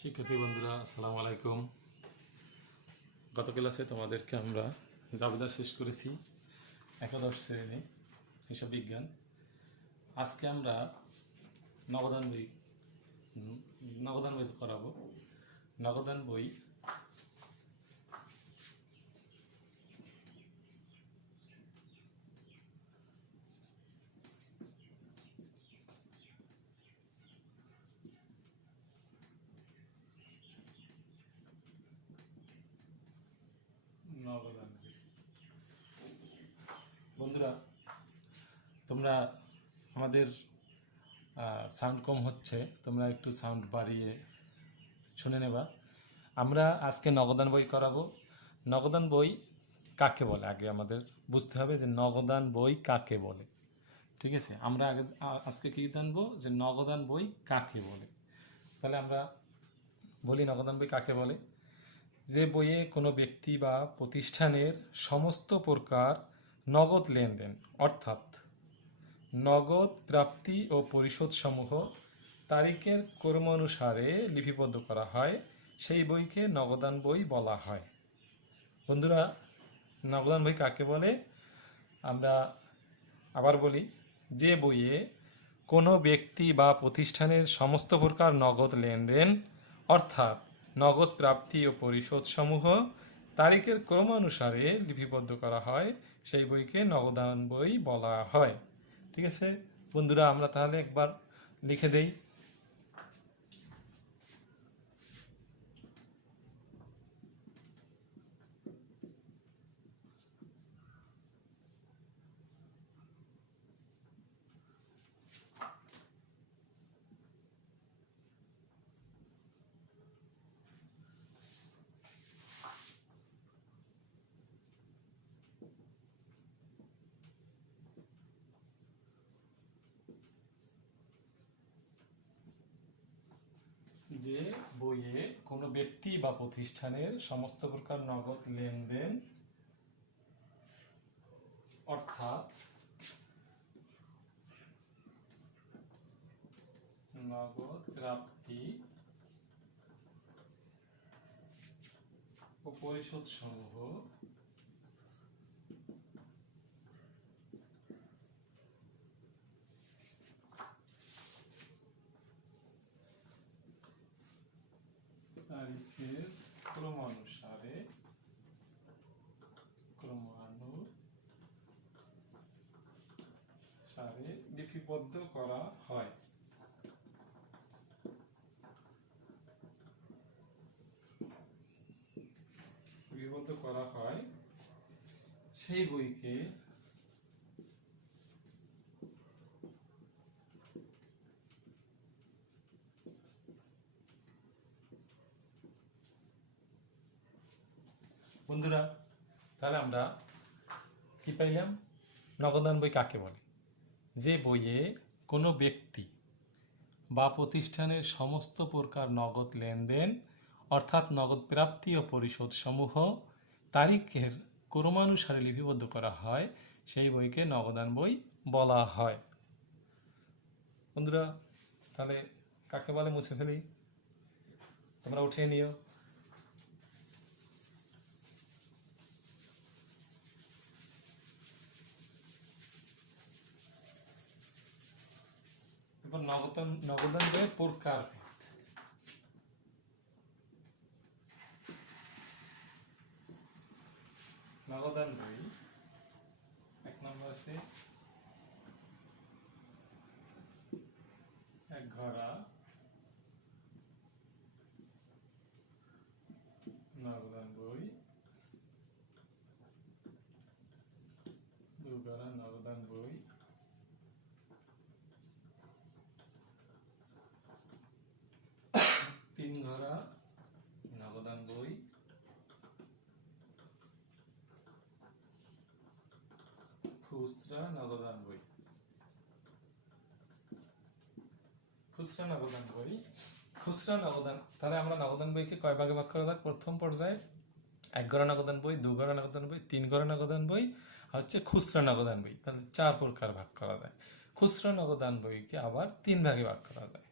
শিক্ষার্থী বন্ধুরা আসসালামু আলাইকুম। গত ক্লাসে তোমাদেরকে আমরা জাবেদা শেষ করেছি একাদশ শ্রেণী হিসাব বিজ্ঞান। আজকে আমরা নগদান বই করাবো। নগদান বই বন্ধুরা, তোমরা আমাদের সাউন্ড কম হচ্ছে, তোমরা একটু সাউন্ড বাড়িয়ে শুনে নেবা। আমরা আজকে নগদান বই করাবো। নগদান বই কাকে বলে আগে আমাদের বুঝতে হবে যে নগদান বই কাকে বলে। ঠিক আছে, আমরা আজকে কি জানবো যে নগদান বই কাকে বলে। তাহলে আমরা বলি নগদান বই কাকে বলে। যে বইয়ে কোনো ব্যক্তি বা প্রতিষ্ঠানের সমস্ত প্রকার নগদ লেনদেন অর্থাৎ নগদ প্রাপ্তি ও পরিশোধ সমূহ তারিখের ক্রমানুসারে লিপিবদ্ধ করা হয়, সেই বইকে নগদান বই বলা হয়। বন্ধুরা, নগদান বই কাকে বলে আমরা আবার বলি। যে বইয়ে কোনো ব্যক্তি বা প্রতিষ্ঠানের সমস্ত প্রকার নগদ লেনদেন অর্থাৎ নগদ প্রাপ্তি ও পরিশোধ সমূহ তারিখের ক্রমানুসারে লিপিবদ্ধ করা হয়, সেই বইকে নগদান বই বলা হয়। ঠিক আছে বন্ধুরা, আমরা তাহলে একবার লিখে দেই। যে বইয়ে কোনো ব্যক্তি বা প্রতিষ্ঠানের সমস্ত প্রকার নগদ লেনদেন অর্থাৎ নগদ প্রাপ্তি ও পরিশোধ সমূহ তারিখের ক্রমানুসারে লিপিবদ্ধ করা হয়। সেই বইকে বন্ধুরা, তাহলে আমরা কি পাইলাম? নগদান বই কাকে বলে? যে বইয়ে কোনো ব্যক্তি বা প্রতিষ্ঠানের সমস্ত প্রকার নগদ লেনদেন অর্থাৎ নগদ প্রাপ্তি ও পরিশোধ সমূহ তারিখের ক্রমানুসারে লিপিবদ্ধ করা হয়, সেই বইকে নগদান বই বলা হয়। বন্ধুরা, তাহলে কাকে বলে মুছে ফেলি, তোমরা উঠিয়ে নিও। এবার নগদান বইয়ের প্রকার। নগদান বই এক নম্বর আছে এক ঘরা নগদান বই, দু ঘরা নগদান বই, তিন ঘরা নগদান বই, খুচরা নগদান বই। খুচরা নগদান বই, খুচরা নগদান। তাহলে আমরা নগদান বইকে কয় ভাগে ভাগ করা যায়? প্রথম পর্যায়ে এক ঘরা নগদান বই, দু ঘরা নগদান বই, তিন ঘরা নগদান বই আর হচ্ছে খুচরা নগদান বই। তাহলে চার প্রকার ভাগ করা যায়। খুচরা নগদান বইকে আবার তিন ভাগে ভাগ করা যায়।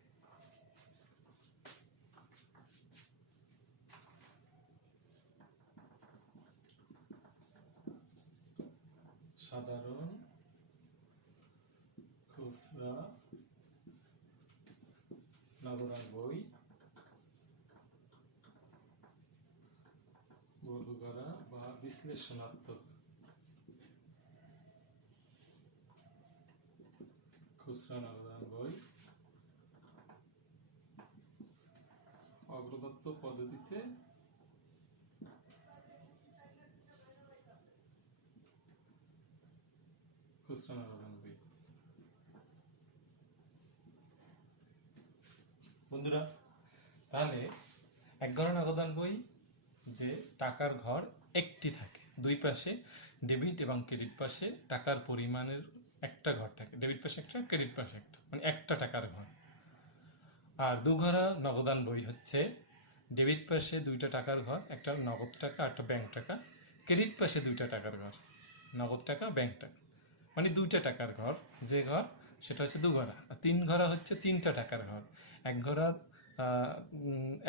সাধারণ খুচরা নগদান বই বহু করা বা বিশ্লেষণাত্মক খুচরা নগদান বই অগ্রদত্ত পদ্ধতিতে খুচরা নগদান বই। বন্ধুরা, তাহলে এক ঘর নগদান বই যে টাকার ঘর একটি থাকে, দুই পাশে ডেবিট এবং ক্রেডিট পাশে টাকার পরিমাণের একটা ঘর থাকে, ডেবিট পাশে একটা, ক্রেডিট পাশে একটা, মানে একটা টাকার ঘর। আর দুঘরা নগদান বই হচ্ছে ডেবিট পাশে দুইটা টাকার ঘর, একটা নগদ টাকা একটা ব্যাংক টাকা, ক্রেডিট পাশে দুইটা টাকার ঘর, নগদ টাকা ব্যাংক টাকা, মানে দুইটা টাকার ঘর। যে ঘর সেটা হচ্ছে দুঘরা। আর তিন ঘরা হচ্ছে তিনটা টাকার ঘর। এক ঘরা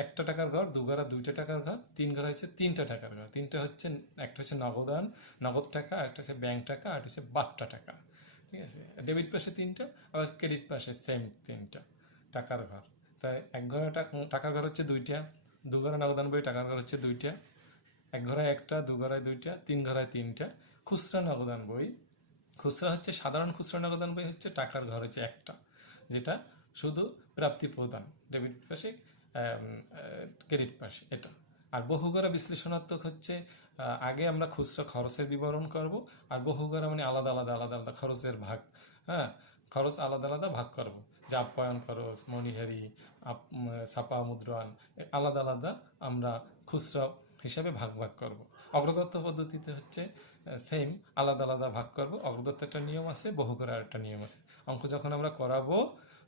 একটা টাকার ঘর, দুঘরা দুইটা টাকার ঘর, তিন ঘরা হচ্ছে তিনটা টাকার ঘর। তিনটা হচ্ছে, একটা হচ্ছে নগদান নগদ টাকা, একটা হচ্ছে ব্যাংক টাকা, আর হচ্ছে বাট্টা টাকা। ঠিক আছে, ডেবিট পাশে তিনটা, আবার ক্রেডিট পাশে সেম তিনটা টাকার ঘর। তাই এক ঘরে টাকার ঘর হচ্ছে দুইটা, দুঘরা নগদান বই টাকার ঘর হচ্ছে দুইটা, এক ঘরায় একটা, দু ঘরায় দুইটা, তিন ঘরায় তিনটা। খুচরা নগদান বই, খুচরা হচ্ছে সাধারণ খুচরা নগদান বই হচ্ছে টাকার ঘর হচ্ছে একটা, যেটা শুধু প্রাপ্তি প্রদান, ডেবিট পাশে ক্রেডিট পাশে এটা। আর বহুঘরা বিশ্লেষণাত্মক হচ্ছে আগে আমরা খুচরা খরচের বিবরণ করব, আর বহুঘরা মানে আলাদা আলাদা আলাদা আলাদা খরচের ভাগ। হ্যাঁ, খরচ আলাদা আলাদা ভাগ করব, যে আপ্যায়ন খরচ, মণিহারি, ছাপা মুদ্রণ, আলাদা আলাদা আমরা খুচরা হিসাবে ভাগ ভাগ করব। অগ্রদত্ত পদ্ধতিতে হচ্ছে সেম, আলাদা আলাদা ভাগ করব। অগ্রদত্ত একটা নিয়ম আছে, বহুঘরার একটা নিয়ম আছে। অঙ্ক যখন আমরা করাবো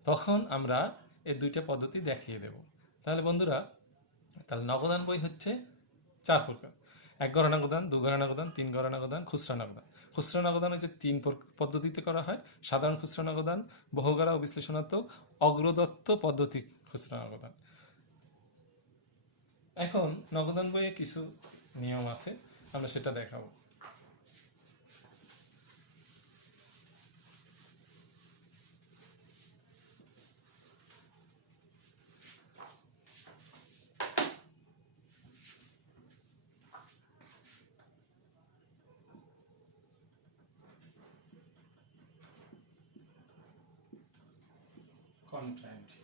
তখন আমরা এই দুইটা পদ্ধতি দেখিয়ে দেব। তাহলে বন্ধুরা, তাহলে নগদান বই হচ্ছে চার প্রকার: এক ঘরা নগদান, দু ঘরা নগদান, তিন ঘরা নগদান, খুচরা নগদান। খুচরা নগদান হচ্ছে তিন পদ্ধতিতে করা হয়: সাধারণ খুচরা নগদান, বহুঘরা ও বিশ্লেষণাত্মক, অগ্রদত্ত পদ্ধতি খুচরা নগদান। এখন নগদান বইয়ে কিছু নিয়ম আছে, আমরা সেটা দেখাবো। Contra entry.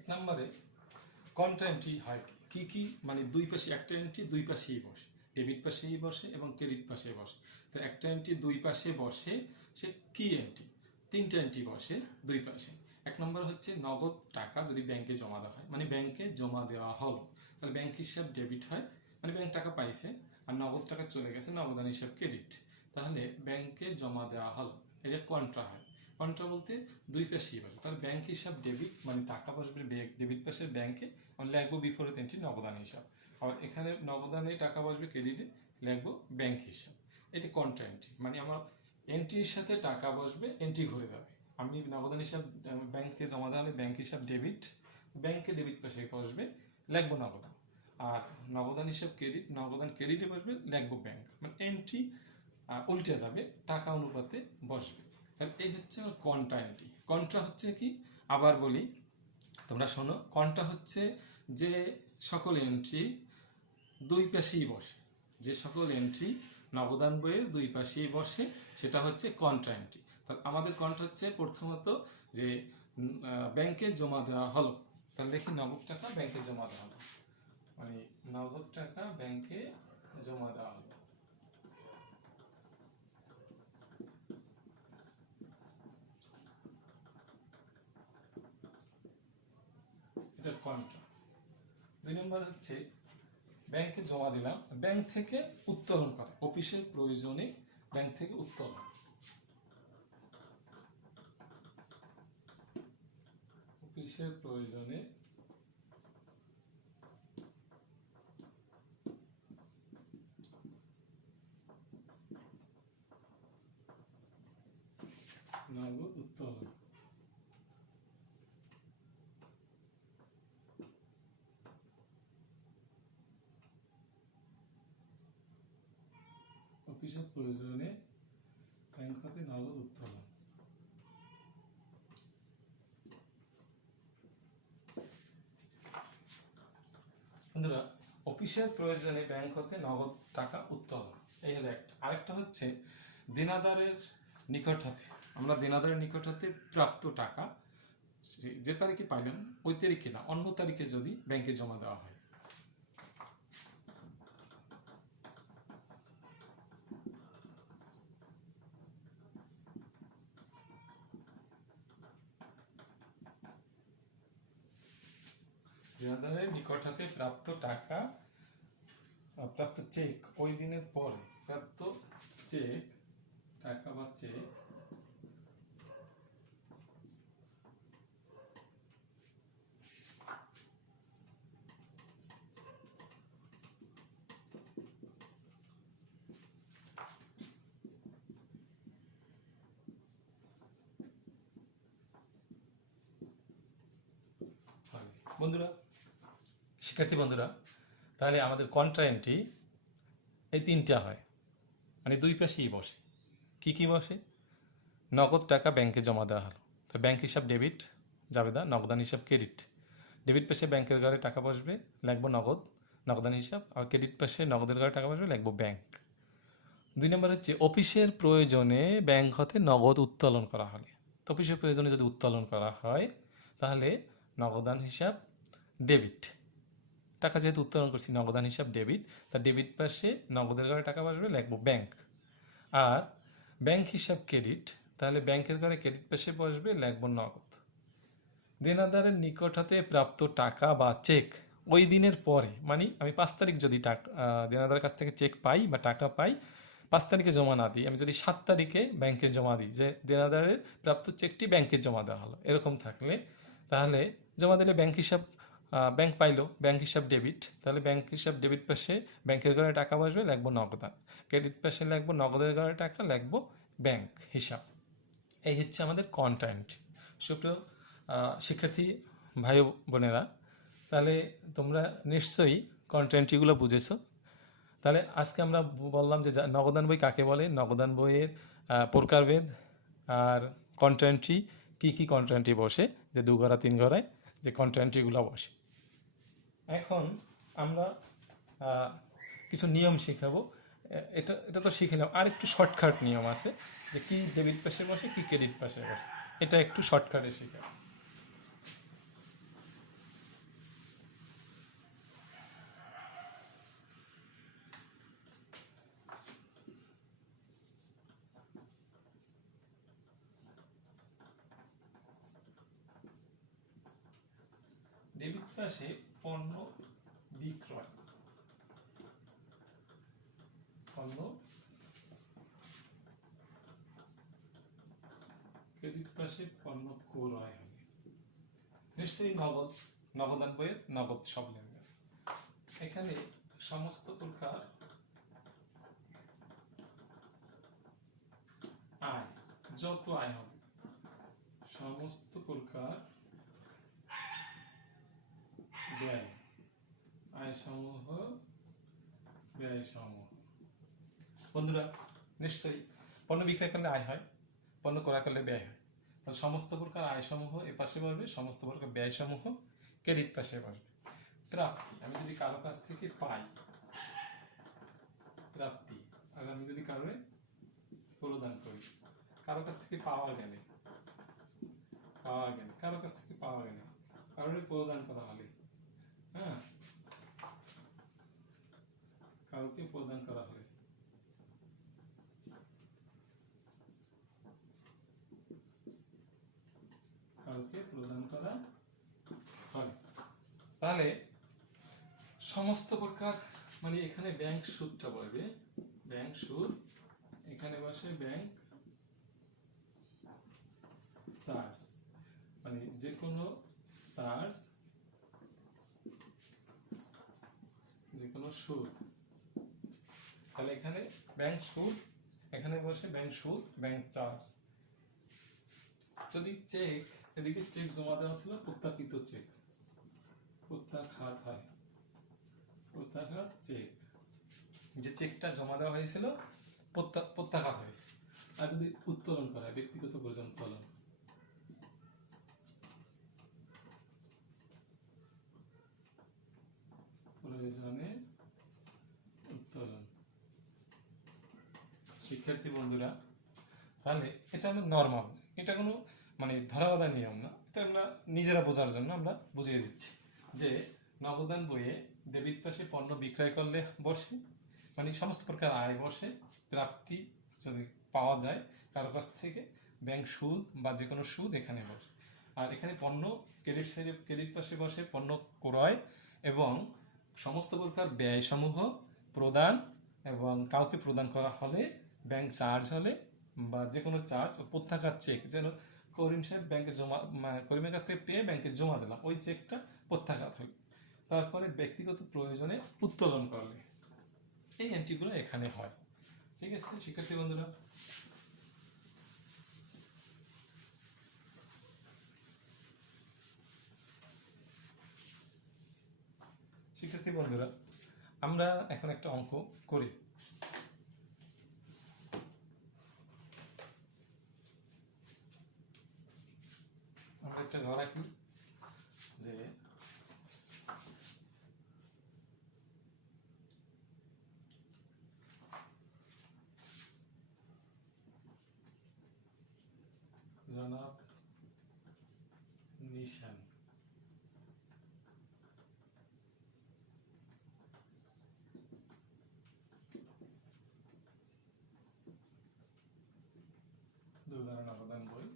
এক নম্বরে কন্ট্রা এন্ট্রি হয় কি কি, মানে দুই পাশে একটা এন্ট্রি দুই পাশেই বসে, ডেবিট পাশেই বসে এবং ক্রেডিট পাশে বসে। তো একটা এন্ট্রি দুই পাশে বসে, সে কি এন্ট্রি? তিনটা এন্ট্রি বসে দুই পাশে। এক নম্বর হচ্ছে নগদ টাকা যদি ব্যাংকে জমা দেওয়া হয়, মানে ব্যাংকে জমা দেওয়া হলো, তাহলে ব্যাংক হিসাব ডেবিট হয়, মানে ব্যাংক টাকা পাইছে, আর নগদ টাকা চলে গেছে, নগদান হিসাব ক্রেডিট। তাহলে ব্যাংকে জমা দেওয়া হলো, এটা কন্ট্রা হয়। কন্ট্রা বলতে দুই পাশেই বসে, তাহলে ব্যাংক হিসাব ডেবিট, মানে টাকা বসবে ডেবিট পাশের ব্যাংকে, আমরা লিখবো বিপরীত এন্ট্রি নগদান হিসাব। আবার এখানে নগদানে টাকা বসবে ক্রেডিটে, লিখবো ব্যাংক হিসাব। এটি কন্ট্রা এন্ট্রি, মানে আমার এন্ট্রির সাথে টাকা বসবে, এন্ট্রি ঘুরে যাবে। আমি নগদান হিসাব ব্যাংকে জমা দেওয়া ব্যাংক হিসাব ডেবিট, ব্যাংকে ডেবিট পাশে বসবে, লিখবো নগদান। আর নগদান হিসাব ক্রেডিট, নগদান ক্রেডিটে বসবে, লিখবো ব্যাংক। মানে এন্ট্রি উল্টে যাবে, টাকা অনুপাতে বসবে। তাহলে এই হচ্ছে আমার কন্ট্রা এন্ট্রি। কন্ট্রা হচ্ছে কি, আবার বলি তোমরা শোনো। কন্ট্রা হচ্ছে যে সকল এন্ট্রি দুই পাশেই বসে, যে সকল এন্ট্রি নগদান বইয়ের দুই পাশেই বসে, সেটা হচ্ছে কন্ট্রা এন্ট্রি। তাহলে আমাদের কন্ট্রা হচ্ছে প্রথমত যে ব্যাংকে জমা দেওয়া হলো, তাহলে দেখি নগদ টাকা ব্যাংকে জমা দেওয়া হলো, মানে নগদ টাকা ব্যাংকে জমা দেওয়া হলো, এটা কন্ট্রা। দুই নম্বর হচ্ছে ব্যাংকে জমা দিলাম, ব্যাংক থেকে উত্তোলন করা, অফিসের প্রয়োজনে ব্যাংক থেকে উত্তোলন, অফিসের প্রয়োজনে নগদ উত্তোলন। অফিসের প্রয়োজনে ব্যাংক হতে নগদ উত্তোলন। বন্ধুরা, অফিসের প্রয়োজনে ব্যাংক হতে নগদ টাকা উত্তোলন, এই হলো একটা। আরেকটা হচ্ছে দেনাদারের নিকট হতে, আমরা দেনাদারের নিকট হতে প্রাপ্ত টাকা যে তারিখে পাইলাম ওই তারিখে না, অন্য তারিখে যদি ব্যাংকে জমা দেওয়া হয়। দেনাদারের নিকট হতে প্রাপ্ত টাকা, প্রাপ্ত চেক ওই দিনের পরে, প্রাপ্ত চেক টাকা বা চেক বন্ধুরা, শিক্ষার্থী বন্ধুরা, তাহলে আমাদের কন্ট্রায়েন্টটি এই তিনটা হয়, মানে দুই পাশেই বসে। কি কি বসে? নগদ টাকা ব্যাংকে জমা দেওয়া হলো, তো ব্যাংক হিসাব ডেবিট যাবে দা, নগদান হিসাব ক্রেডিট। ডেবিট পাশে ব্যাংকের ঘরে টাকা বসবে, লাগবো নগদ, নগদান হিসাব। আর ক্রেডিট পাশে নগদের ঘরে টাকা বসবে, লাগবো ব্যাংক। 2 নম্বর হচ্ছে অফিসের প্রয়োজনে ব্যাংক হতে নগদ উত্তোলন করা হলে। তো অফিসের প্রয়োজনে যদি উত্তোলন করা হয় তাহলে নগদান হিসাব ডেবিট। টাকা যেহেতু উত্তোলন করছি, নগদান হিসাব ডেবিট, তার ডেবিট পাশে নগদের ঘরে টাকা বসবে, লাগবো ব্যাংক। আর ব্যাংক হিসাব ক্রেডিট, তাহলে ব্যাংকের ঘরে ক্রেডিট পাশে বসবে, লাগবো নগদ। দেনাদারের নিকট হতে প্রাপ্ত টাকা বা চেক ওই দিনের পরে, মানে আমি 5 তারিখ যদি টাকা দেনাদারের কাছ থেকে চেক পাই বা টাকা পাই, 5 তারিখে জমা না দিই, আমি যদি 7 তারিখে ব্যাংকে জমা দিই, যে দেনাদারের প্রাপ্ত চেকটি ব্যাংকে জমা দেওয়া হলো, এরকম থাকলে তাহলে জমা দিলে ব্যাংক হিসাব, ব্যাংক পাইলো, ব্যাংক হিসাব ডেবিট, তাহলে ব্যাংক হিসাব ডেবিট পাশে ব্যাংকের ঘরে টাকা বসবে, লাগবো নগদান। ক্রেডিট পাশে লাগবো নগদের ঘরে টাকা, লাগবো ব্যাংক হিসাব। এই হচ্ছে আমাদের কন্টেন্ট। সুপ্রিয় শিক্ষার্থী ভাই বোনেরা, তাহলে তোমরা নিশ্চয়ই কন্টেন্টগুলো বুঝেছো। তাহলে আজকে আমরা বললাম যে নগদান বই কাকে বলে, নগদান বইয়ের প্রকারভেদ, আর কন্টেন্টটি কী কী কন্টেন্টটি বসে, যে 2 ঘরা 3 ঘরায় যে কন্টেন্টগুলো বসে। এখন আমরা কিছু নিয়ম শিখাবো। এটা এটা তো শিখলাম, আর একটু শর্টকাট নিয়ম আছে, যে কি ডেবিট পাশে বসে, কি ক্রেডিট পাশে বসে, এটা একটু শর্টকাটে শিখাবো। ডেবিট পাশে পণ্য বিক্রয়, পণ্য, ক্রেডিট পাশে পণ্য ক্রয় হবে। নিশ্চয়ই নগদ, নগদান বইয়ের নগদ সব লেনদেন। এখানে সমস্ত প্রকার আয়, যত আয় হবে, সমস্ত প্রকার ব্যয়, আয় সমূহ, ব্যয় সমূহ। বন্ধুরা, নিশ্চয়ই পণ্য বিক্রয় করলে আয় হয়, পণ্য ক্রয় করলে ব্যয় হয়। তাহলে সমস্ত প্রকার আয় সমূহ এ পাশে বসবে, সমস্ত প্রকার ব্যয় সমূহ ক্রেডিট পাশে বসবে। প্রাপ্তি, আমি যদি কারো কাছ থেকে পাই, প্রাপ্তি, আর আমি যদি কারো প্রদান করি, কারো কাছ থেকে পাওয়া গেলে, কারো কাছ থেকে পাওয়া গেলে, কারোর প্রদান করা হলে, হ্যাঁ, কাউকে প্রদান করা হলে, কাউকে প্রদান করা হয়, তাহলে সমস্ত প্রকার, মানে এখানে ব্যাংক সুদটা বসবে, ব্যাংক সুদ, এখানে বসে ব্যাংক চার্জ, মানে যে কোনো চার্জ, যে কোনো সুদ। তাহলে এখানে ব্যাংক সুদ, এখানে বসে ব্যাংক সুদ, ব্যাংক চার্জ। যদি চেক, এদিকে চেক জমা দেওয়া ছিল, প্রত্যাখ্যিত চেক, প্রত্যাখ্যাত হয়, প্রত্যাখ্যাত চেক, যে চেকটা জমা দেওয়া হয়েছিল প্রত্যাখ্যাত হয়েছে, আর যদি উত্তোলন করা হয়, ব্যক্তিগত প্রয়োজন উত্তোলন, প্রয়োজনে উত্তোলন। শিক্ষার্থী বন্ধুরা, তাহলে এটা আমরা নর্মাল, এটা কোনো মানে ধরাবাধা নিয়ম না, এটা আমরা নিজেরা বোঝার জন্য আমরা বুঝিয়ে দিচ্ছি যে নগদান বইয়ে ডেবিট পাশে পণ্য বিক্রয় করলে বসে, মানে সমস্ত প্রকার আয় বসে, প্রাপ্তি যদি পাওয়া যায় কারো কাছ থেকে, ব্যাংক সুদ বা যে কোনো সুদ এখানে বসে। আর এখানে পণ্য ক্রেডিট সাইডে, ক্রেডিট পাশে বসে পণ্য ক্রয় এবং সমস্ত প্রকার ব্যয়সমূহ প্রদান, এবং কাউকে প্রদান করা হলে, ব্যাংক চার্জ হলে বা যে কোনো চার্জ, প্রত্যাখ্যাত চেক, যেন করিম সাহেব ব্যাংকে জমা, করিমের কাছ থেকে পেয়ে ব্যাংকে জমা দিলাম, ওই চেকটা প্রত্যাখ্যাত হল। তারপরে ব্যক্তিগত প্রয়োজনে উত্তোলন করলে, এই এন্ট্রিগুলো এখানে হয়। ঠিক আছে শিক্ষার্থী বন্ধুরা? শিক্ষার্থী বন্ধুরা, আমরা এখন একটা অঙ্ক করি। আমরা একটা ঘর আঁকি যে জনাব নিশান দুর্ঘটনা নগদান বই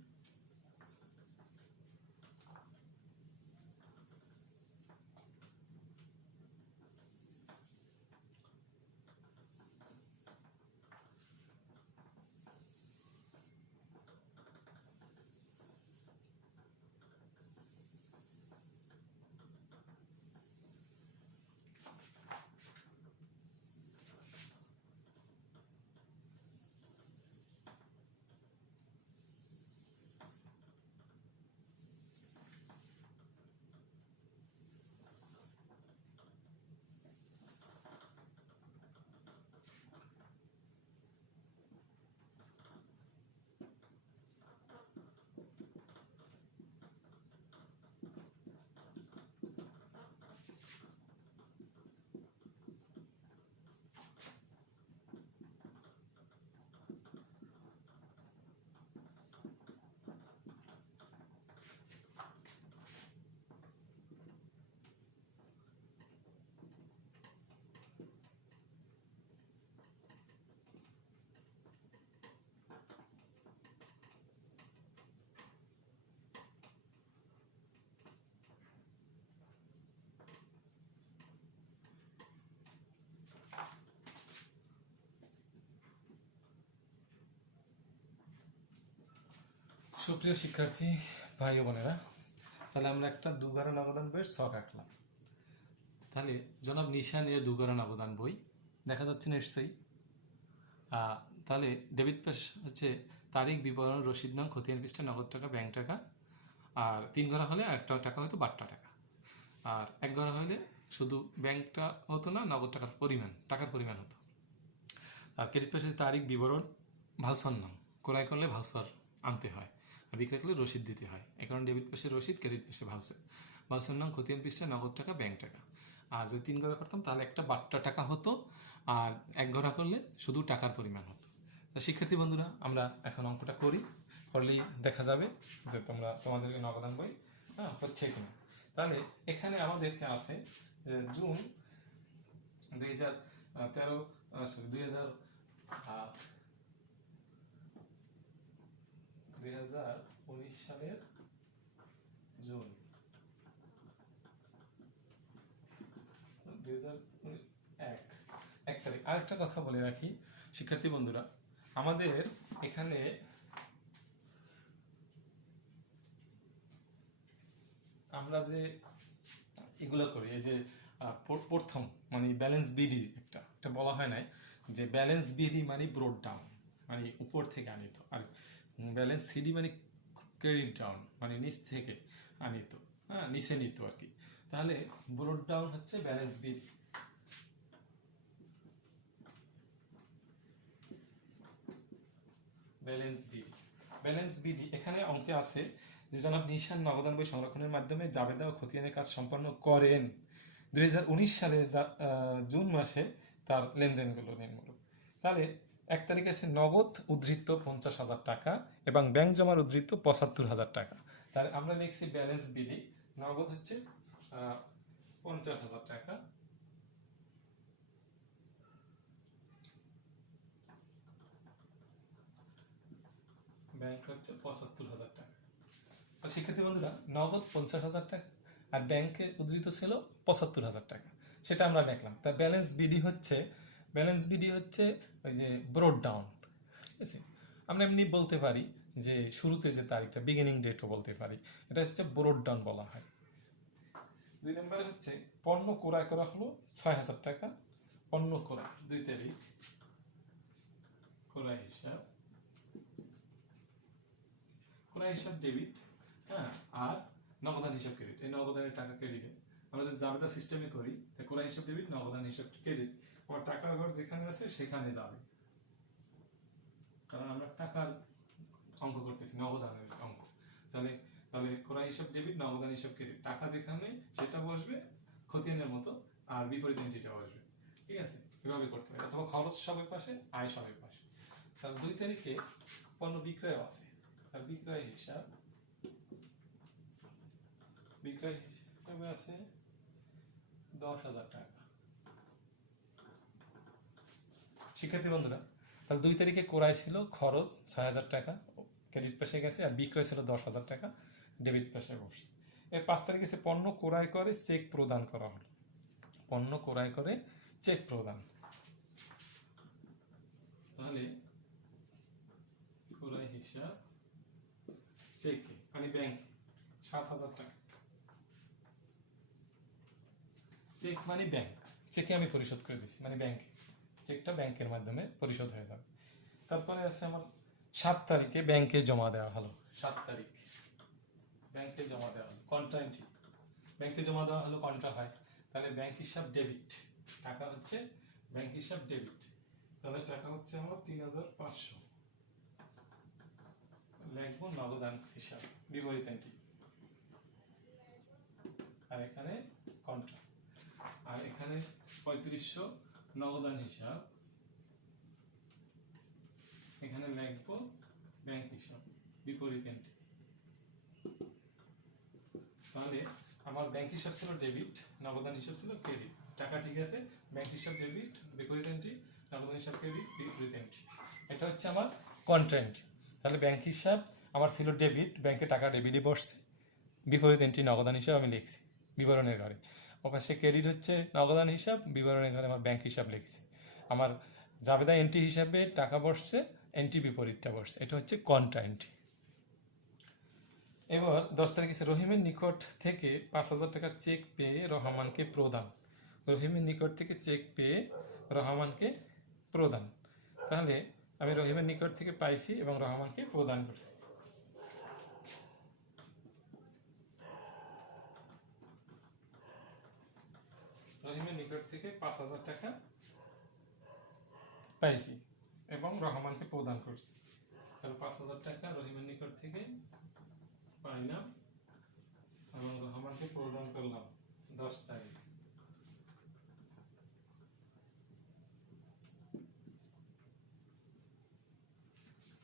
সুপ্রিয় শিক্ষার্থী ভাই বোনেরা, তাহলে আমরা একটা দুগারণ অবদান বইয়ের ছক আঁকলাম। তাহলে জনাব নিশানের দুগারণ অবদান বই দেখা যাচ্ছে নিশ্চয়ই। তাহলে ডেবিট পাশ হচ্ছে তারিখ, বিবরণ, রসিদ নং, খতিয়ান পৃষ্ঠা, নগদ টাকা, ব্যাংক টাকা। আর 3 ঘরা হলে একটা টাকা হয়তো 12টা টাকা। আর 1 ঘরা হলে শুধু ব্যাংকটা হতো না, নগদ টাকার পরিমাণ হতো। আর ক্রেডিট পাশে তারিখ, বিবরণ, ভাউচার নাম, ক্রয় করলে ভাউচার আনতে হয়, আর বিক্রয় করলে রসিদ দিতে হয়। এই কারণে ডেবিট পাশে রসিদ, ক্রেডিট পাশে ভাউচার। ভাউচার নাম, খতিয়ান পৃষ্ঠা, নগদ টাকা, ব্যাংক টাকা। আর যদি 3 ঘরা করতাম তাহলে একটা 12টা টাকা হতো, আর 1 ঘরা করলে শুধু টাকার পরিমাণ হতো। শিক্ষার্থী বন্ধুরা, আমরা এখন অঙ্কটা করি, করলেই দেখা যাবে যে তোমাদেরকে নগদান বই হচ্ছে কিনা। তাহলে এখানে আমাদেরকে আছে জুন 2019 সালের জুন 2001 তারিখ। আরেকটা কথা বলে রাখি শিক্ষার্থী বন্ধুরা, আমাদের এখানে আমরা যে এগুলো করি, এই যে প্রথম মানে ব্যালেন্স বিডি, একটা বলা হয় নাই যে ব্যালেন্স বিডি মানে ব্রোড ডাউন, মানে উপর থেকে আনিত, আর ব্যালেন্স সিডি মানে ক্রেডিট ডাউন, মানে নিচ থেকে আনিত, নিচে নিত আর কি। তাহলে ব্রোড ডাউন হচ্ছে balance BD. Balance BD. Balance BD এখানে অঙ্কে আছে যে জনাব নিশান নগদান বই সংরক্ষণের মাধ্যমে জাবেদা ও খতিয়ানের কাজ সম্পন্ন করেন 2019 সালের জুন মাসে তার লেনদেনগুলো নিম্নরূপ। তাহলে 1 তারিখে আছে নগদ উদ্ধৃত 50,000 টাকা এবং ব্যাংক জমার উদ্ধৃত 75,000 টাকা। তাহলে আমরা লিখছি ব্যালেন্স বিডি, নগদ হচ্ছে 50,000 টাকা, ব্যাংক হচ্ছে 75,000 টাকা। শিক্ষার্থী বন্ধুরা, নগদ 50,000 টাকা আর ব্যাংকে উদ্ধৃত ছিল 75,000 টাকা, সেটা আমরা দেখলাম। তা ব্যালেন্স বিডি হচ্ছে ওই যে ব্রোড ডাউন, ঠিক আছে। আমরা এমনি বলতে পারি যে শুরুতে যে তারিখটা, বিগিনিং ডেটও বলতে পারি, এটা হচ্ছে ব্রোড ডাউন বলা হয়। 2 নম্বরে হচ্ছে পণ্য ক্রয় করা হলো 6,000 টাকা, পণ্য ক্রয় 2 তারিখ, ক্রয় হিসাব ডেবিট, হ্যাঁ, আর নগদান হিসাব ক্রেডিট। এই নগদানের টাকা ক্রেডিটে আমরা যদি জাবেদা সিস্টেমে করি, তাহলে ক্রয় হিসাব ডেবিট, নগদান হিসাব ক্রেডিট। আমার টাকার ঘর যেখানে আছে সেখানে যাবে, কারণ আমরা টাকার অঙ্ক করতেছি, নগদানের অঙ্ক। তাহলে ক্রয় হিসাব ডেবিট, নগদান হিসাব ক্রেডিট, টাকা যেখানে সেটা বসবে খতিয়ানের মতো, আর বিপরীত এন্ট্রিটা বসবে, ঠিক আছে। এভাবে করতে হবে, অথবা খরচ সবের পাশে, আয় সবের পাশে। তাহলে 2 তারিখে পণ্য বিক্রয় আছে, তার বিক্রয় হিসাবে আছে 10,000 টাকা। শিক্ষার্থী বন্ধুরা, তাহলে 2 তারিখে ক্রয় ছিল খরচ 6,000 টাকা, ক্রেডিট পাশে গেছে, আর বিক্রয় ছিল 10,000 টাকা, ডেবিট পাশে বসছে। এর 5 তারিখে এসে পণ্য ক্রয় করে চেক প্রদান করা হলো, পণ্য ক্রয় করে চেক প্রদান। তাহলে ক্রয় হিসাব চেকে মানে ব্যাংকে 7,000 টাকা, চেক মানে ব্যাংক, চেকে আমি পরিশোধ করে দিচ্ছি, মানে ব্যাংকে, চেকটা ব্যাংকের মাধ্যমে পরিশোধ হয়ে যাবে। তারপরে আছে আমার 7 তারিখে ব্যাংকে জমা দেওয়া হলো, 7 তারিখ ব্যাংকে জমা দেওয়া হলো, কন্ট্রা এন্ট্রি, ব্যাংকে জমা দেওয়া হলো, কন্ট্রা হয়। তাহলে ব্যাংক হিসাব ডেবিট, টাকা হচ্ছে ব্যাংক হিসাব ডেবিট, তাহলে টাকা হচ্ছে আমার 3,500, লিখবো নগদান হিসাব, বিপরীত এন্ট্রি, আর এখানে কন্ট্রা, আর এখানে 3500 নগদান হিসাব, এখানে লিখবো ব্যাংক হিসাব, বিপরীত এন্ট্রি। তাহলে আমার ব্যাংক হিসাব ছিল ডেবিট, নগদান হিসাব ছিল ক্রেডিট, টাকা ঠিক আছে, ব্যাংক হিসাব ডেবিট, বিপরীত এন্ট্রি, নগদান হিসাব ক্রেডিট, বিপরীত এন্ট্রি, এটা হচ্ছে আমার কন্ট্রা এন্ট্রি। তাহলে ব্যাংক হিসাব আমার ছিল ডেবিট, ব্যাংকে টাকা ডেবিটে বসছে, বিপরীত এন্ট্রি নগদান হিসাব আমি লিখছি বিবরণের ঘরে, ওপাশে ক্রেডিট হচ্ছে নগদান হিসাব, বিবরণের ঘরে আমার ব্যাংক হিসাব লিখছি। আমার জাবেদা এন্ট্রি হিসাবে টাকা বসছে, এন্ট্রি বিপরীতটা বসছে, এটা হচ্ছে কন্ট্রা এন্ট্রি। এবার 10 তারিখে রহিমের নিকট থেকে 5,000 টাকার চেক পেয়ে রহমানকে প্রদান, রহিমের নিকট থেকে চেক পেয়ে রহমানকে প্রদান। তাহলে আমি রহিমের নিকট থেকে পাইছি এবং রহমানকে প্রদান করছি। রহিমের নিকট থেকে 5,000 টাকা পাইছি এবং রহমানকে প্রদান করছি। তাহলে 5,000 টাকা রহিমের নিকট থেকে পাইলাম এবং রহমানকে প্রদান করলাম 10 তারিখ।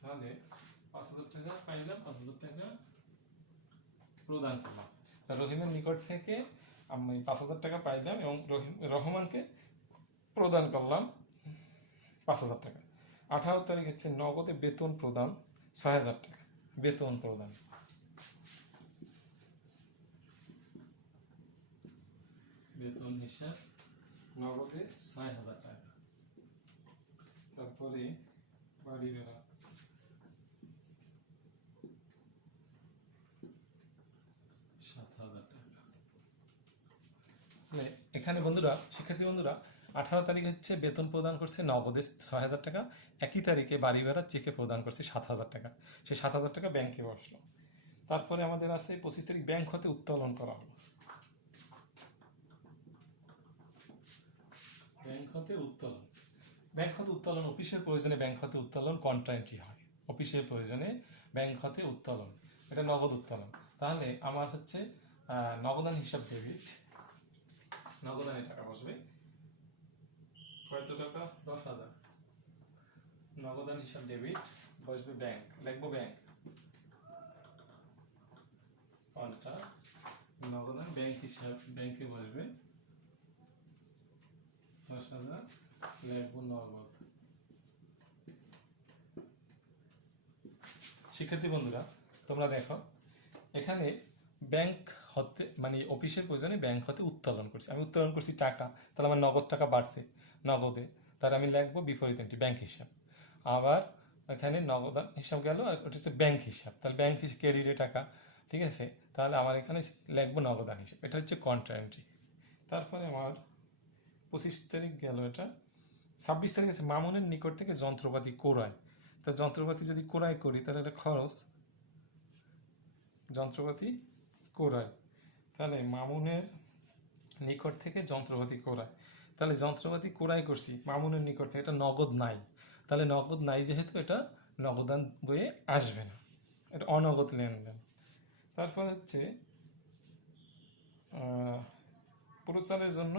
তাহলে 5,000 টাকা পাইলাম, 5,000 টাকা প্রদান করলাম। তা রহিমের নিকট থেকে আমি 5,000 টাকা পাইলাম এবং রহমানকে প্রদান করলাম 5,000 টাকা। 18 তারিখ হচ্ছে নগদে বেতন প্রদান 6,000 টাকা, বেতন প্রদান, বেতন হিসাব নগদে 6,000 টাকা। তারপরে বাড়ি ভাড়া, এখানে বন্ধুরা, শিক্ষার্থী বন্ধুরা, 18 তারিখ হচ্ছে বেতন প্রদান করছে নগদে 6,000 টাকা, একই তারিখে বাড়ি ভাড়া চেকে প্রদান করছে 7,000 টাকা, সেই 7,000 টাকা ব্যাংকে বসলো। তারপরে আমাদের আছে 25 তারিখ ব্যাংক হতে উত্তোলন করা হলো, ব্যাংক হতে উত্তোলন, ব্যাংক হতে উত্তোলন অফিসের প্রয়োজনে ব্যাংক হতে উত্তোলন কন্ট্রা এন্ট্রি হয়, অফিসের প্রয়োজনে ব্যাংক হতে উত্তোলন, এটা নগদ উত্তোলন। তাহলে আমার হচ্ছে নগদান হিসাব ডেবিট, নগদানে টাকা বসবে কত টাকা, 10,000। নগদান হিসাব ডেবিট বসবে ব্যাংক, লিখবো ব্যাংক কোনটা, নগদান ব্যাংক হিসাব, ব্যাংকে বসবে 10,000, লিখবো নগদ। শিক্ষার্থী বন্ধুরা তোমরা দেখো এখানে ব্যাংক হতে মানে অফিসের প্রয়োজনে ব্যাংক হতে উত্তোলন করছি, আমি উত্তোলন করছি টাকা, তাহলে আমার নগদ টাকা বাড়ছে নগদে, তাহলে আমি লিখবো বিপরীত এন্ট্রি ব্যাংক হিসাব। আবার এখানে নগদান হিসাব গেল, আর ওটা হচ্ছে ব্যাংক হিসাব, তাহলে ব্যাংক হিসাব ক্রেডিটে টাকা, ঠিক আছে, তাহলে আমার এখানে লিখবো নগদান হিসাব, এটা হচ্ছে কন্ট্রা এন্ট্রি। তারপরে আমার 25 তারিখ গেল, এটা 26 তারিখ আছে মামুনের নিকট থেকে যন্ত্রপাতি ক্রয়। তা যন্ত্রপাতি যদি ক্রয় করি তাহলে এটা খরচ, যন্ত্রপাতি ক্রয়, তাহলে মামুনের নিকট থেকে যন্ত্রপাতি ক্রয়, তাহলে যন্ত্রপাতি ক্রয় করছি মামুনের নিকট থেকে, এটা নগদ নাই, তাহলে নগদ নাই যেহেতু এটা নগদান বইয়ে আসবে না, এটা অনগদ লেনদেন। তারপর হচ্ছে প্রচারের জন্য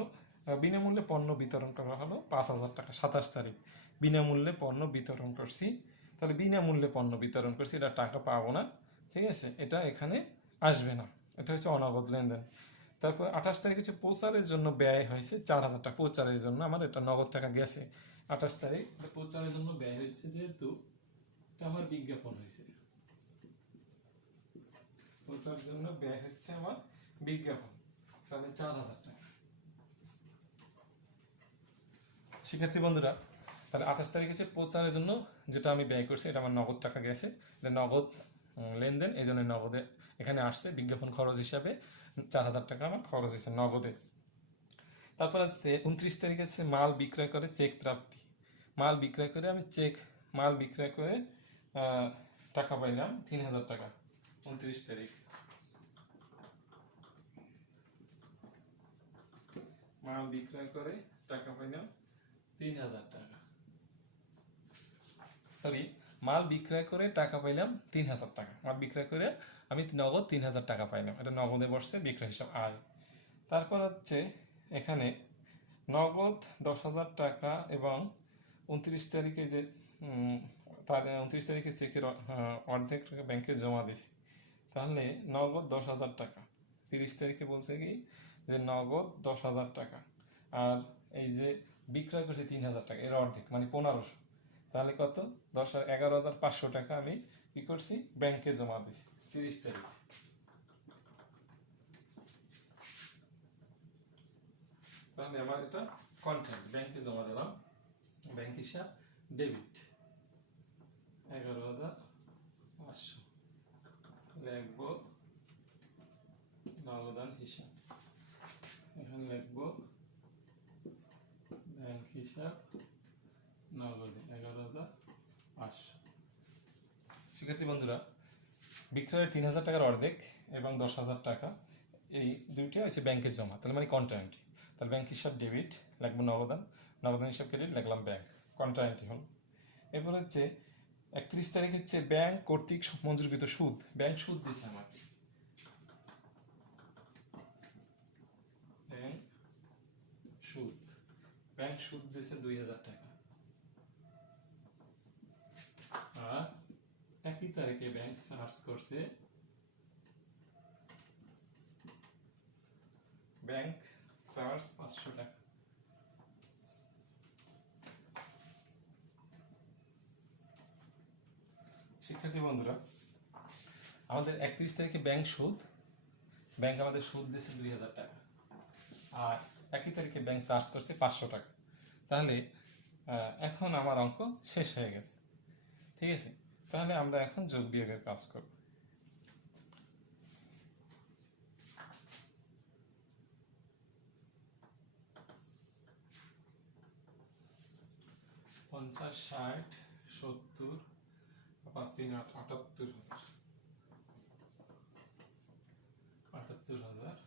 বিনামূল্যে পণ্য বিতরণ করা হলো 5,000 টাকা, 27 তারিখ বিনামূল্যে পণ্য বিতরণ করছি, তাহলে বিনামূল্যে পণ্য বিতরণ করছি, এটা টাকা পাবো না, ঠিক আছে, এটা এখানে আসবে না, এটা হচ্ছে অনগদ লেনদেন। তারপর 28 তারিখ হচ্ছে প্রচারের জন্য ব্যয় হয়েছে 4,000 টাকা, প্রচারের জন্য আমার এটা নগদ টাকা গেছে 28 তারিখ, প্রচারের জন্য ব্যয় হয়েছে যেহেতু এটা আমার বিজ্ঞাপন হয়েছে, প্রচারের জন্য ব্যয় হচ্ছে আমার বিজ্ঞাপন, তাহলে 4,000 টাকা। শিক্ষার্থী বন্ধুরা তাহলে 28 তারিখ হচ্ছে প্রচারের জন্য যেটা আমি ব্যয় করছি, এটা আমার নগদ টাকা গেছে, এটা নগদ লেনদেন, এই জন্য নগদে এখানে আসছে, বিজ্ঞাপন খরচ হিসাবে 4,000 টাকা আমার খরচ হয়েছে নগদে। তারপর আছে 29 তারিখ আছে মাল বিক্রয় করে চেক প্রাপ্তি, মাল বিক্রয় করে আমি মাল বিক্রয় করে টাকা পাইলাম 3,000 টাকা 29 তারিখ, মাল বিক্রয় করে টাকা পাইলাম 3,000 টাকা, সরি মাল বিক্রয় করে টাকা পাইলাম 3,000 টাকা, মাল বিক্রয় করে আমি নগদ 3,000 টাকা পাইলাম, এটা নগদে বসছে বিক্রয় হিসাব আয়। তারপর হচ্ছে এখানে নগদ 10,000 টাকা এবং 29 তারিখে যে তার 29 তারিখে চেকের অর্ধেক টাকা ব্যাংকে জমা দিছি, তাহলে নগদ 10,000 টাকা, 30 তারিখে বলছে কি যে নগদ 10,000 টাকা, আর এই যে বিক্রয় করছে 3,000 টাকা, এর অর্ধেক মানে 1,500, তাহলে কত 11,500 টাকা আমি কি করছি ব্যাংকে জমা দিছি 30 তারিখ। তাহলে আমার এটা কন্ট্রাক্ট ব্যাংকে জমা দিলাম, ব্যাংক হিসাব ডেবিট 11,500, লিখবো নগদান হিসাব, এখানে লিখবো ব্যাংক হিসাব নগদে 11,500। শিক্ষার্থী বন্ধুরা বিক্রয়ের 3,000 টাকার অর্ধেক এবং 10,000 টাকা এই দুইটা হচ্ছে ব্যাংকে জমা, তাহলে মানে কন্ট্রা এন্ট্রি, তাহলে ব্যাংক হিসাব ডেবিট লিখবো নগদান, নগদান হিসাব ক্রেডিট লিখলাম ব্যাংক, কন্ট্রা এন্ট্রি হল। এরপর হচ্ছে 31 তারিখ হচ্ছে ব্যাংক কর্তৃক মঞ্জুরকৃত সুদ, ব্যাংক সুদ দিয়েছে আমাকে, ব্যাংক সুদ দিয়েছে 2,000 টাকা, আর একই তারিখে ব্যাংক চার্জ করছে, ব্যাংক চার্জ 500 টাকা। শিক্ষার্থী বন্ধুরা আমাদের 31 তারিখে ব্যাংক আমাদের সুদ দিয়েছে 2,000 টাকা, আর একই তারিখে ব্যাংক চার্জ করছে 500 টাকা, তাহলে এখন আমার অঙ্ক শেষ হয়ে গেছে, ঠিক আছে, তাহলে আমরা এখন যোগ বিয়োগের কাজ করব। 50, 60, 70, 5, 3, 8, 78,000, 78,000,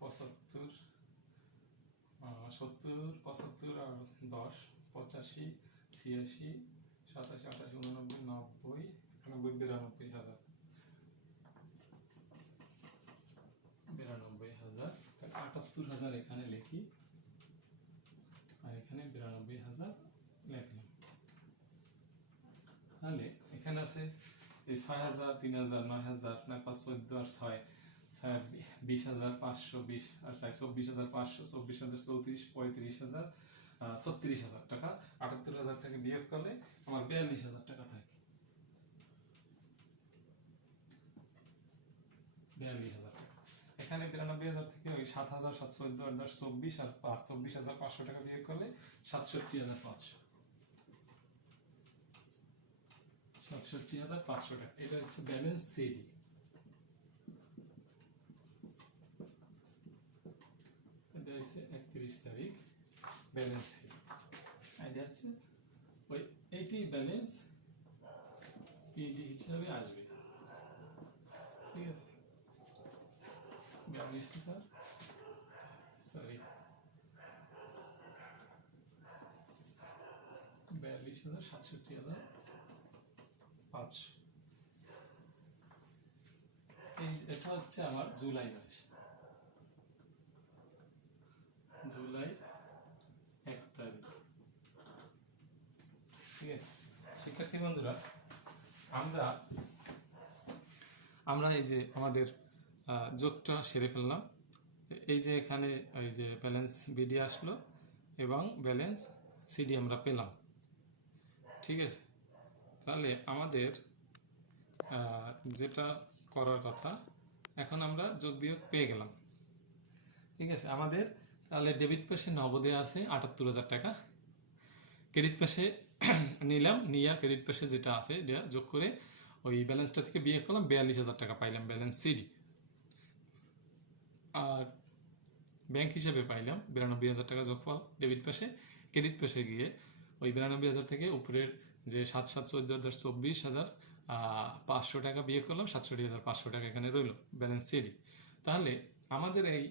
75, 70, 75 আর 10, 85, 86, 87, 88, 89, 90, 91, 92,000, 92,000, তাহলে 78,000 এখানে লিখি আর এখানে 92,000 লিখলাম। তাহলে এখানে আছে এই 6,000, 3,000, 9,000, 9, 5, 14 আর 6, 20,520 আর 24,500, 24,034, 35,000, 36,000 টাকা। 78,000 থেকে বিয়োগ করলে আমার 42,000 টাকা থাকে। 42,000 টাকা। এখানে 92,000 থেকে ওই 7,714 আর 10, 24 আর 5, 24,500 টাকা বিয়োগ করলে 67,500, 67,500 টাকা। এটা হচ্ছে ব্যালেন্স সিডি। এটা হচ্ছে 31 তারিখ ব্যালেন্স সিডি। এটা হচ্ছে ওই এইটি ব্যালেন্স পিডি হিসাবে আসবে। ঠিক আছে, 42,000, সরি 42,000, 67,500। এটা হচ্ছে আমার জুলাই মাস, জুলাই 1 তারিখ। ঠিক আছে শিক্ষার্থী বন্ধুরা, আমরা এই যে আমাদের যোগটা সেরে ফেললাম। এই যে এখানে এই যে ব্যালেন্স বিডি আসলো এবং ব্যালেন্স সিডি আমরা পেলাম। ঠিক আছে, তাহলে আমাদের যেটা করার কথা, এখন আমরা যোগ বিয়োগ পেয়ে গেলাম। ঠিক আছে, আমাদের তাহলে ডেবিট পাশে নগদে আছে 78,000 টাকা, ক্রেডিট পাশে নিলাম, নিয়ে ক্রেডিট পাশে যেটা আছে এটা যোগ করে ওই ব্যালেন্সটা থেকে বিয়োগ করলাম, 42,000 টাকা পাইলাম ব্যালেন্স সিডি। আর ব্যাংক হিসেবে পাইলাম 92,000 টাকা যোগফল ডেবিট পাশে। ক্রেডিট পাশে গিয়ে ওই 92,000 থেকে উপরের যে 7, 7, 14, 10, 24,500 টাকা বিয়োগ করলাম, 67,500 টাকা এখানে রইল ব্যালেন্স সিডি। তাহলে আমাদের এই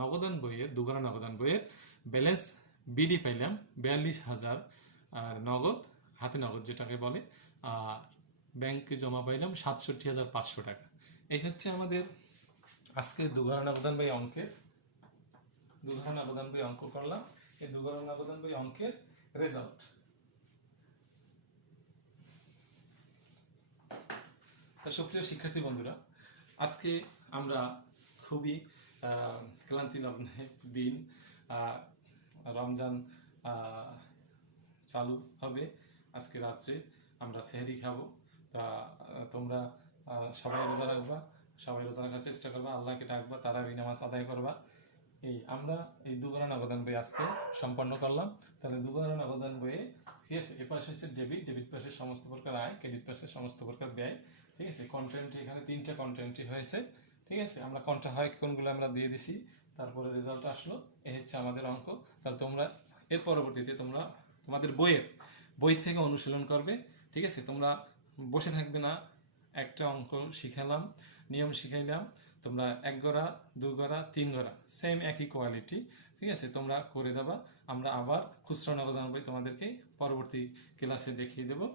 নগদান বইয়ের, দুগানা নগদান বইয়ের ব্যালেন্স বিডি পাইলাম 42,000, আর নগদ, হাতে নগদ যেটাকে বলে, আর ব্যাংকে জমা পাইলাম 67,500 টাকা। এই হচ্ছে আমাদের আজকের দুগানা নগদান বই অঙ্কের, দুগানা নগদান বই অঙ্ক করলাম। এই দুগানা নগদান বই অঙ্কের রেজাল্ট। সুপ্রিয় শিক্ষার্থী বন্ধুরা, আজকে আমরা খুবই ক্লান্তি লগ্ন দিন, রমজান চালু হবে, আজকে রাত্রে আমরা সেহরি খাবো। তা তোমরা সবাই রোজা রাখবা, সবাই রোজা রাখার চেষ্টা করবা, আল্লাহকে ডাকবা, তারাবি নামাজ আদায় করবা। আমরা এই দুগানা নগদান বই আজকে সম্পন্ন করলাম। তাহলে দুগানা নগদান বইয়ে ঠিক আছে, এ পাশে হচ্ছে ডেবিট, ডেবিট পাশে সমস্ত প্রকার আয়, ক্রেডিট পাশে সমস্ত প্রকার ব্যয়। ঠিক আছে, কন্টেন্ট এখানে 3টা কন্টেন্টই হয়েছে। ঠিক আছে, আমরা কোনটা হয় কোনগুলো আমরা দিয়ে দিছি, তারপরে রেজাল্ট আসলো। এই হচ্ছে আমাদের অঙ্ক। তাহলে তোমরা এর পরবর্তীতে তোমরা তোমাদের বই থেকে অনুশীলন করবে। ঠিক আছে, তোমরা বসে থাকবে না। একটা অঙ্ক শিখালাম, নিয়ম শিখাইলাম, তোমরা 1 গড়া, 2 গড়া, 3 গড়া সেম একই কোয়ালিটি। ঠিক আছে, তোমরা করে যাবা। আমরা আবার খুচরা নগদান বই তোমাদেরকে পরবর্তী ক্লাসে দেখিয়ে দেবো।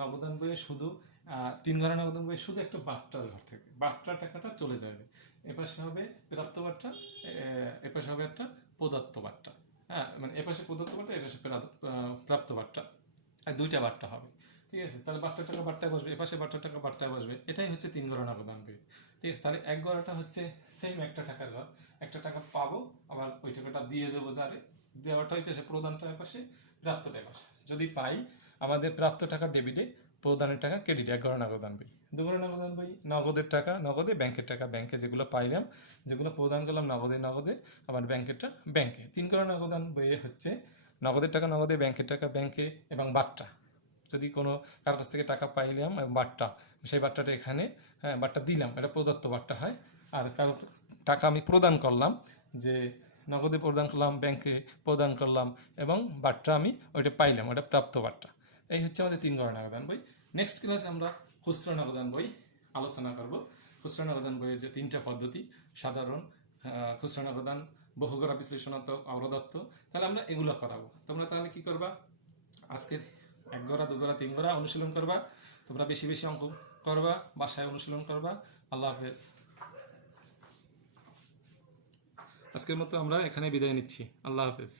নগদান বইয়ে শুধু 3 গড়া নগদান বই শুধু একটা বাট্টার ঘর থেকে বাট্টার টাকাটা চলে যাবে। এপাশে হবে প্রাপ্ত বাট্টা, এপাশে হবে একটা প্রদত্ত বাট্টা। হ্যাঁ, মানে এপাশে প্রদত্ত বাট্টা, এপাশে প্রাপ্ত বাট্টা, আর 2টা বাট্টা হবে। ঠিক আছে, তাহলে বাট্টার টাকা বাট্টায় বসবে, এপাশে বাট্টার টাকা বাট্টায় বসবে। এটাই হচ্ছে 3 গড়া নগদান বই। ঠিক আছে, তাহলে 1 গড়াটা হচ্ছে সেম একটা টাকার ঘর, একটা টাকা পাবো, আবার ওই টাকাটা দিয়ে দেবো যারে, দেওয়াটা ওই পাশে, প্রদানটা ওই পাশে, প্রাপ্তটা ওই পাশে। যদি পাই আমাদের প্রাপ্ত টাকা ডেবিটে, প্রদানের টাকা ক্রেডিটে। 1 গড়া নগদান বই। 2 গড়া নগদান বই নগদের টাকা নগদে, ব্যাংকের টাকা ব্যাংকে, যেগুলো পাইলাম, যেগুলো প্রদান করলাম নগদে, আবার ব্যাংকেরটা ব্যাংকে। 3 গড়া নগদান বইয়ে হচ্ছে নগদের টাকা নগদে, ব্যাংকের টাকা ব্যাংকে, এবং বাট্টা, যদি কোনো কার কাছ থেকে টাকা পাইলাম বাট্টা, সেই বাট্টাটা এখানে, হ্যাঁ বাট্টা দিলাম, এটা প্রদত্ত বাট্টা হয়। আর কারো টাকা আমি প্রদান করলাম, যে নগদে প্রদান করলাম, ব্যাংকে প্রদান করলাম, এবং বাট্টা আমি ওইটা পাইলাম, ওটা প্রাপ্ত বাট্টা। এই হচ্ছে আমাদের 3 গড়া নগদান বই। নেক্সট ক্লাসে আমরা খুচরা নগদান বই আলোচনা করব। খুচরা নগদান বইয়ের যে 3টা পদ্ধতি, সাধারণ, খুচরা নগদান, বহুগড়া বিশ্লেষণাত্মক, অবরোধাত্মক, তাহলে আমরা এগুলো করাবো। তোমরা তাহলে কি করবা, আজকের 1 গড়া 2 গড়া 3 গড়া অনুশীলন করবা। তোমরা বেশি বেশি অঙ্ক করবা, বাসায় অনুশীলন করবা। আল্লাহ হাফেজ। আজকের মতো আমরা এখানে বিদায় নিচ্ছি। আল্লাহ হাফেজ।